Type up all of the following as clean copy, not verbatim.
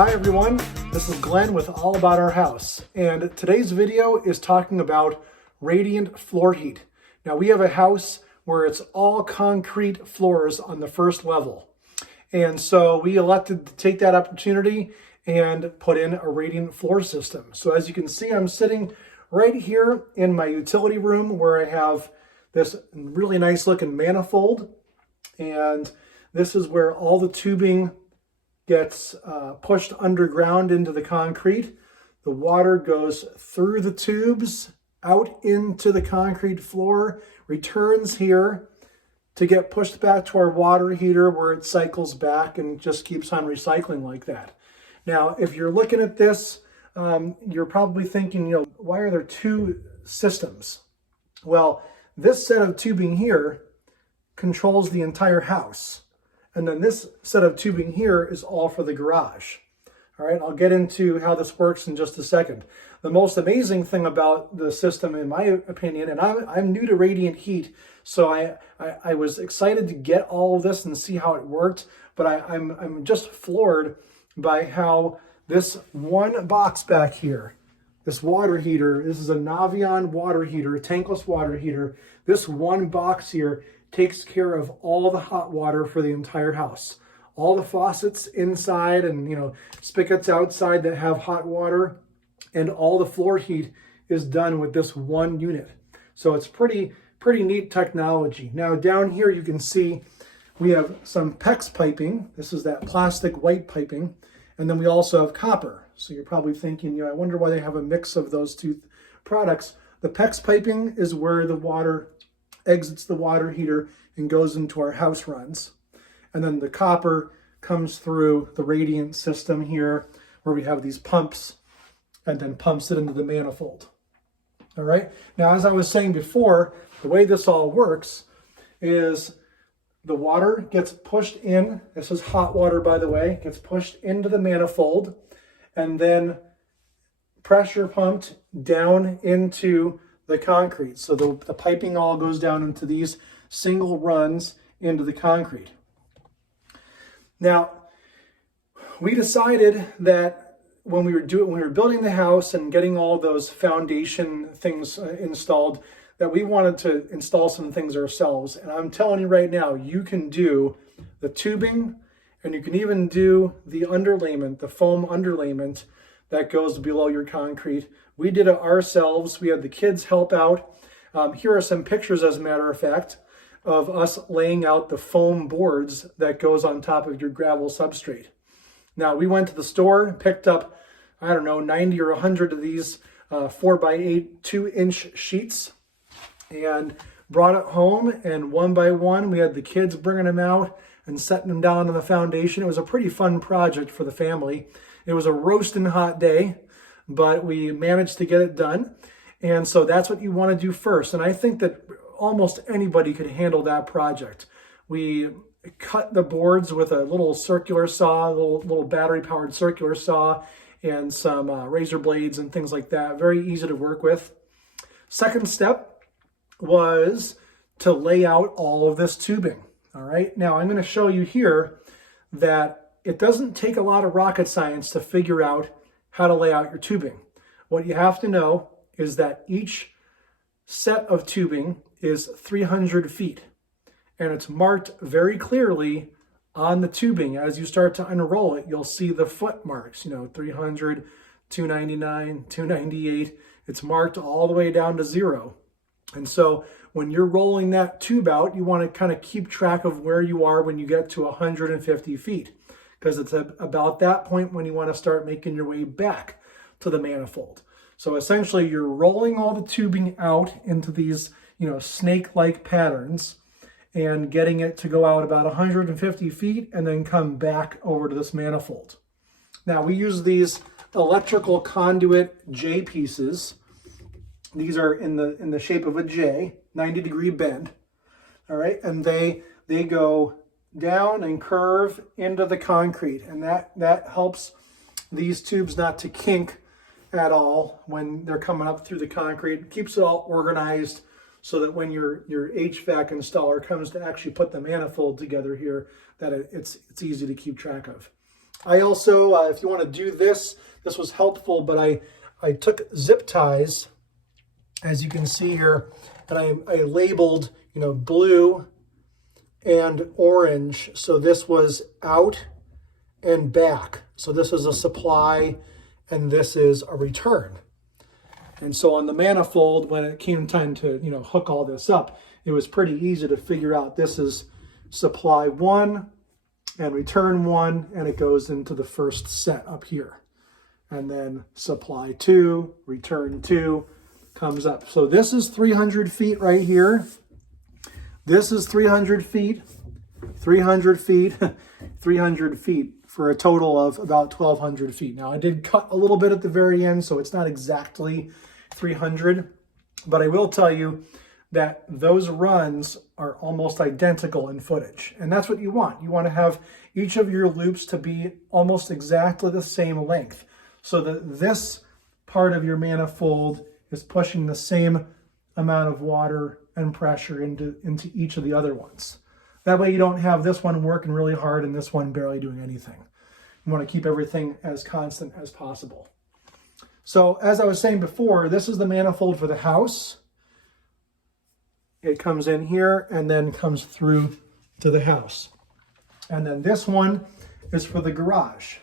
Hi everyone, this is Glenn with All About Our House, and today's video is talking about radiant floor heat. Now we have a house where it's all concrete floors on the first level, and so we elected to take that opportunity and put in a radiant floor system. So as you can see, I'm sitting right here in my utility room where I have this really nice looking manifold, and this is where all the tubing gets pushed underground into the concrete. The water goes through the tubes, out into the concrete floor, returns here to get pushed back to our water heater where it cycles back and just keeps on recycling like that. Now, if you're looking at this, you're probably thinking, why are there two systems? Well, this set of tubing here controls the entire house. And then this set of tubing here is all for the garage. All right, I'll get into how this works in just a second. The most amazing thing about the system, in my opinion, and I'm new to radiant heat, so I was excited to get all of this and see how it worked, but I'm just floored by how this one box back here, this water heater, this is a Navien water heater, a tankless water heater. This one box here takes care of all the hot water for the entire house. All the faucets inside and spigots outside that have hot water, and all the floor heat is done with this one unit. So it's pretty neat technology. Now down here you can see we have some PEX piping. This is that plastic white piping. And then we also have copper. So you're probably thinking, I wonder why they have a mix of those two products. The PEX piping is where the water exits the water heater and goes into our house runs. And then the copper comes through the radiant system here where we have these pumps and then pumps it into the manifold. All right. Now, as I was saying before, the way this all works is the water gets pushed in. This is hot water, by the way, gets pushed into the manifold and then pressure pumped down into the concrete. So the piping all goes down into these single runs into the concrete. Now, we decided that when we were building the house and getting all those foundation things installed, that we wanted to install some things ourselves. And I'm telling you right now, you can do the tubing and you can even do the underlayment, the foam underlayment that goes below your concrete. We did it ourselves. We had the kids help out. Here are some pictures, as a matter of fact, of us laying out the foam boards that goes on top of your gravel substrate. Now, we went to the store, picked up, 90 or 100 of these 4x8 2-inch sheets and brought it home. And one by one, we had the kids bringing them out and setting them down on the foundation. It was a pretty fun project for the family. It was a roasting hot day, but we managed to get it done. And so that's what you want to do first. And I think that almost anybody could handle that project. We cut the boards with a little circular saw, a little battery-powered circular saw, and some razor blades and things like that. Very easy to work with. Second step was to lay out all of this tubing. All right. Now I'm going to show you here that it doesn't take a lot of rocket science to figure out how to lay out your tubing. What you have to know is that each set of tubing is 300 feet, and it's marked very clearly on the tubing. As you start to unroll it, you'll see the foot marks, 300, 299, 298. It's marked all the way down to 0. And so when you're rolling that tube out, you want to kind of keep track of where you are when you get to 150 feet, because it's about that point when you want to start making your way back to the manifold. So essentially you're rolling all the tubing out into these, snake-like patterns and getting it to go out about 150 feet and then come back over to this manifold. Now we use these electrical conduit J pieces. These are in the shape of a J, 90-degree bend. All right, and they go down and curve into the concrete, and that helps these tubes not to kink at all when they're coming up through the concrete. It keeps it all organized so that when your HVAC installer comes to actually put the manifold together here, that it's easy to keep track of. I also, if you want to do this, this was helpful, but I took zip ties, as you can see here, and I labeled, blue and orange. So this was out and back. So this is a supply and this is a return. And so on the manifold, when it came time to, hook all this up, it was pretty easy to figure out this is supply 1 and return 1, and it goes into the first set up here. And then supply 2, return 2 comes up. So this is 300 feet right here. This is 300 feet, 300 feet, 300 feet for a total of about 1,200 feet. Now I did cut a little bit at the very end, so it's not exactly 300, but I will tell you that those runs are almost identical in footage. And that's what you want. You want to have each of your loops to be almost exactly the same length, so that this part of your manifold is pushing the same amount of water and pressure into each of the other ones. That way you don't have this one working really hard and this one barely doing anything. You want to keep everything as constant as possible. So as I was saying before, this is the manifold for the house. It comes in here and then comes through to the house. And then this one is for the garage.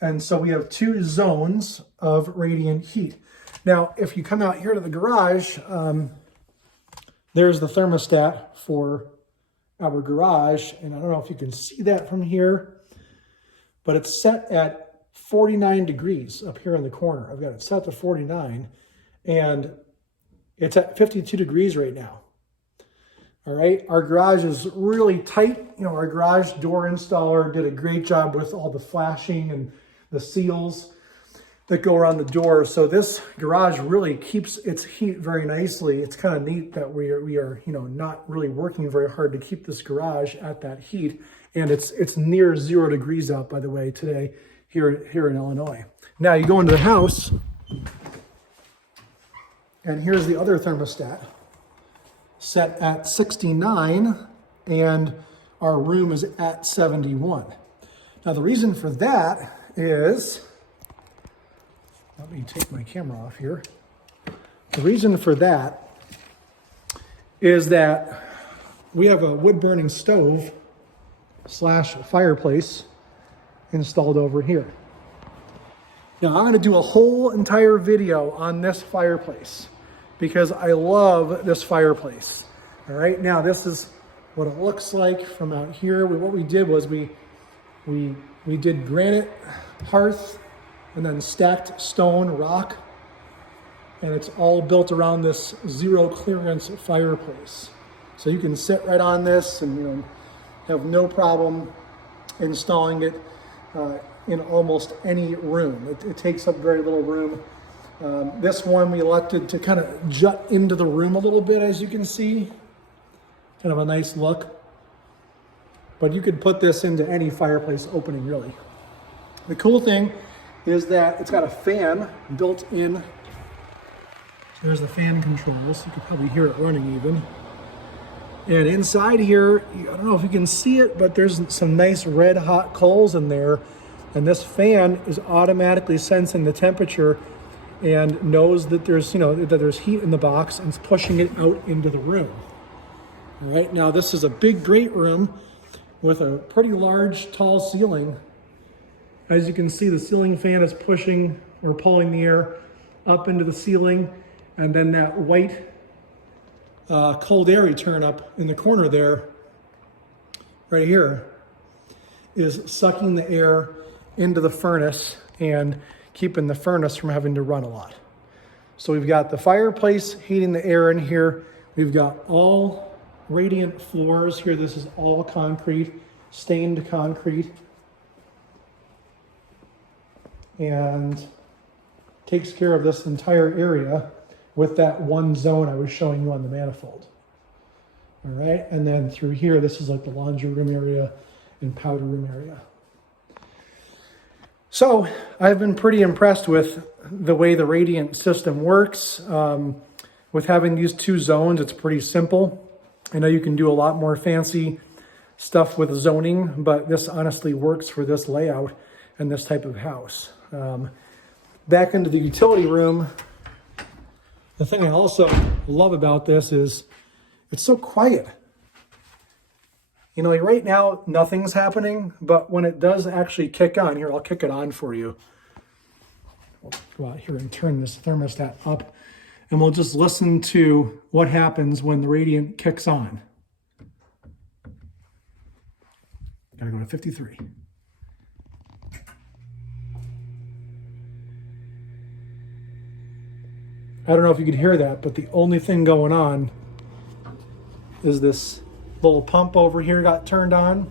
And so we have 2 zones of radiant heat. Now, if you come out here to the garage, there's the thermostat for our garage. And I don't know if you can see that from here, but it's set at 49 degrees up here in the corner. I've got it set to 49, and it's at 52 degrees right now. All right, our garage is really tight. Our garage door installer did a great job with all the flashing and the seals that go around the door. So this garage really keeps its heat very nicely. It's kind of neat that we are not really working very hard to keep this garage at that heat. And it's near 0 degrees out, by the way, today here in Illinois. Now you go into the house, and here's the other thermostat set at 69, and our room is at 71. Now the reason for that is, let me take my camera off here. The reason for that is that we have a wood-burning stove / fireplace installed over here. Now I'm going to do a whole entire video on this fireplace because I love this fireplace. All right, now this is what it looks like from out here. What we did was we did granite hearth and then stacked stone rock, and it's all built around this 0 clearance fireplace. So you can sit right on this and have no problem installing it in almost any room. It takes up very little room. This one we elected to kind of jut into the room a little bit, as you can see. Kind of a nice look. But you could put this into any fireplace opening, really. The cool thing is that it's got a fan built in. There's the fan controls. You could probably hear it running even. And inside here, I don't know if you can see it, but there's some nice red hot coals in there. And this fan is automatically sensing the temperature and knows that there's, that there's heat in the box, and it's pushing it out into the room. All right, now this is a big, great room with a pretty large, tall ceiling. As you can see, the ceiling fan is pushing or pulling the air up into the ceiling, and then that white cold air return up in the corner there, right here, is sucking the air into the furnace and keeping the furnace from having to run a lot. So we've got the fireplace heating the air in here. We've got all radiant floors here. This is all concrete, stained concrete, and takes care of this entire area with that one zone I was showing you on the manifold. All right, and then through here, this is like the laundry room area and powder room area. So I've been pretty impressed with the way the radiant system works. With having these 2 zones, it's pretty simple. I know you can do a lot more fancy stuff with zoning, but this honestly works for this layout and this type of house. Back into the utility room, the thing I also love about this is it's so quiet. You know, like right now, nothing's happening, but when it does actually kick on, here, I'll kick it on for you. I'll go out here and turn this thermostat up, and we'll just listen to what happens when the radiant kicks on. Gotta go to 53. I don't know if you could hear that, but the only thing going on is this little pump over here got turned on.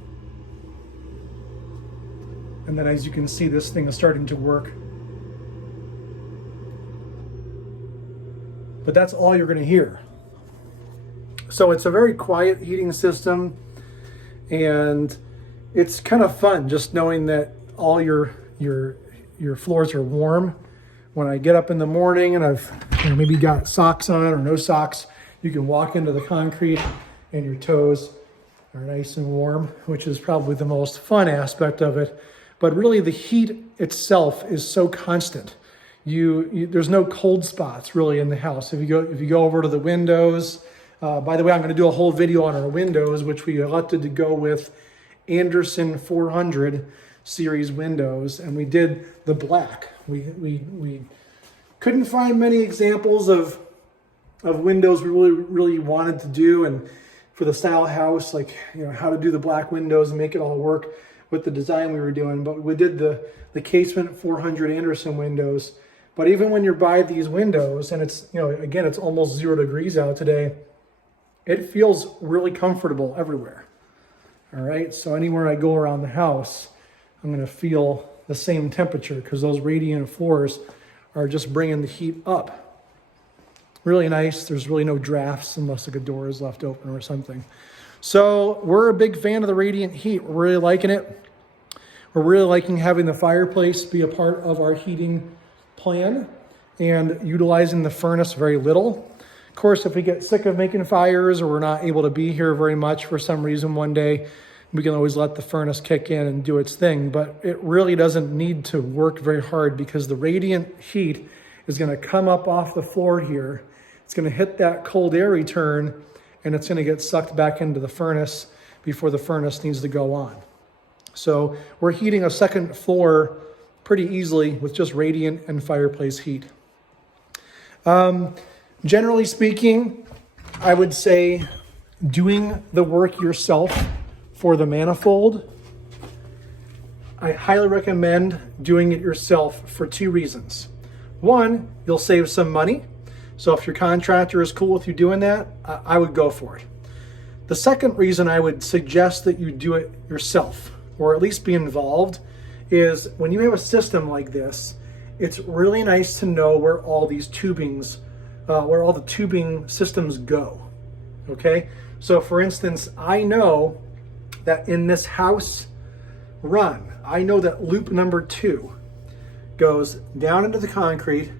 And then as you can see, this thing is starting to work. But that's all you're gonna hear. So it's a very quiet heating system, and it's kind of fun just knowing that all your floors are warm. When I get up in the morning and I've maybe got socks on or no socks, you can walk into the concrete and your toes are nice and warm, which is probably the most fun aspect of it. But really the heat itself is so constant. There's no cold spots really in the house. If you go over to the windows, by the way, I'm going to do a whole video on our windows, which we elected to go with Anderson 400 series windows, and we did the black. We couldn't find many examples of windows we really wanted to do, and for the style house, like, you know, how to do the black windows and make it all work with the design we were doing. But we did the casement 400 Anderson windows. But even when you're by these windows, and it's, you know, again, it's almost 0 degrees out today, it feels really comfortable everywhere. All right, so anywhere I go around the house, I'm gonna feel the same temperature because those radiant floors are just bringing the heat up. Really nice. There's really no drafts unless like a door is left open or something. So we're a big fan of the radiant heat. We're really liking it. We're really liking having the fireplace be a part of our heating plan and utilizing the furnace very little. Of course, if we get sick of making fires or we're not able to be here very much for some reason one day, we can always let the furnace kick in and do its thing, but it really doesn't need to work very hard because the radiant heat is gonna come up off the floor here. It's gonna hit that cold air return, and it's gonna get sucked back into the furnace before the furnace needs to go on. So we're heating a second floor pretty easily with just radiant and fireplace heat. Generally speaking, I would say doing the work yourself for the manifold, I highly recommend doing it yourself for 2 reasons. One, you'll save some money. So if your contractor is cool with you doing that, I would go for it. The second reason I would suggest that you do it yourself, or at least be involved, is when you have a system like this, it's really nice to know where all these tubings, where all the tubing systems go, okay? So for instance, I know that in this house run, I know that loop number 2 goes down into the concrete,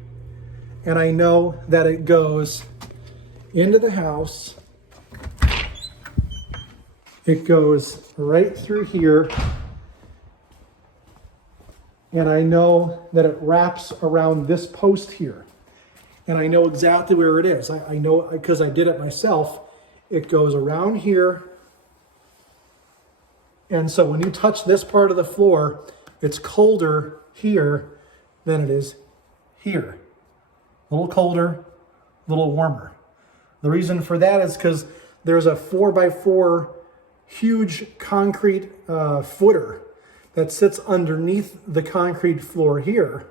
and I know that it goes into the house. It goes right through here, and I know that it wraps around this post here. And I know exactly where it is. I know because I did it myself. It goes around here. And so when you touch this part of the floor, it's colder here than it is here. A little colder, a little warmer. The reason for that is because there's a 4x4 huge concrete footer that sits underneath the concrete floor here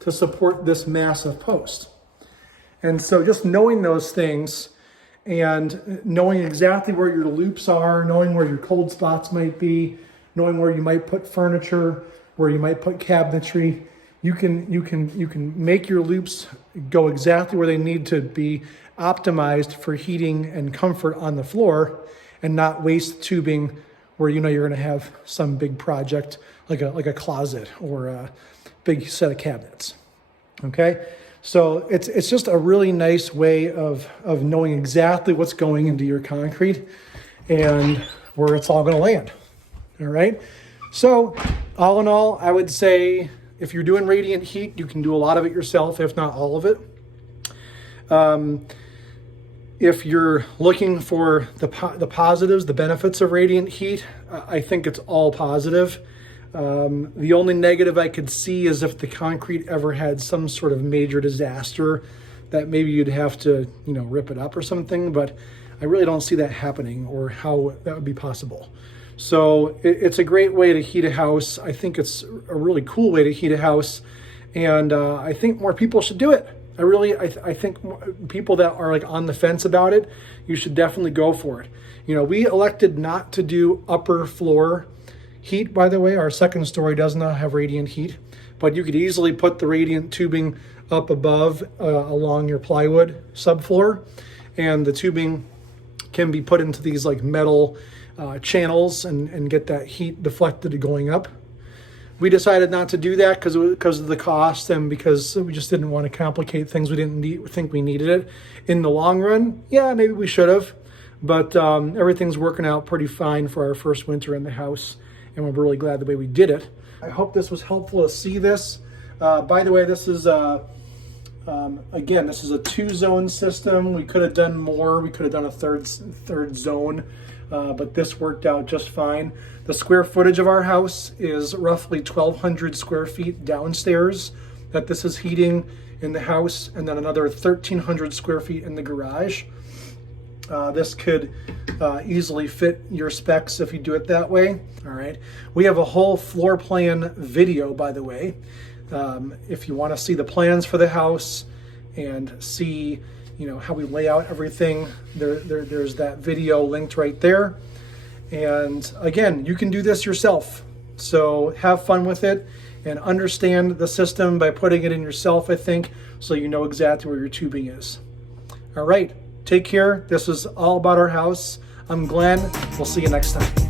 to support this massive post. And so just knowing those things and knowing exactly where your loops are, knowing where your cold spots might be, knowing where you might put furniture, where you might put cabinetry, you can make your loops go exactly where they need to be optimized for heating and comfort on the floor, and not waste tubing where you know you're going to have some big project like a closet or a big set of cabinets. Okay, so it's just a really nice way of knowing exactly what's going into your concrete. And where it's all going to land. All right. So all in all, I would say if you're doing radiant heat, you can do a lot of it yourself, if not all of it. If you're looking for the positives, the benefits of radiant heat, I think it's all positive. The only negative I could see is if the concrete ever had some sort of major disaster that maybe you'd have to, rip it up or something, but I really don't see that happening or how that would be possible. So it's a great way to heat a house. I think it's a really cool way to heat a house, and I think more people should do it. I think people that are like on the fence about it, you should definitely go for it. We elected not to do upper floor heat, by the way. Our second story does not have radiant heat, but you could easily put the radiant tubing up above along your plywood subfloor, and the tubing can be put into these like metal channels and get that heat deflected going up. We decided not to do that because of the cost and because we just didn't want to complicate things. We didn't think we needed it. In the long run, yeah, maybe we should have, but everything's working out pretty fine for our first winter in the house, and we're really glad the way we did it. I hope this was helpful to see this. By the way, this is again, this is a 2-zone system. We could have done more. We could have done a third zone, but this worked out just fine. The square footage of our house is roughly 1,200 square feet downstairs that this is heating in the house, and then another 1,300 square feet in the garage. This could easily fit your specs if you do it that way. All right. We have a whole floor plan video, by the way. If you want to see the plans for the house and see, how we lay out everything, there's that video linked right there. And again, you can do this yourself. So have fun with it and understand the system by putting it in yourself, I think, so you know exactly where your tubing is. All right. Take care. This is all about our house. I'm Glenn. We'll see you next time.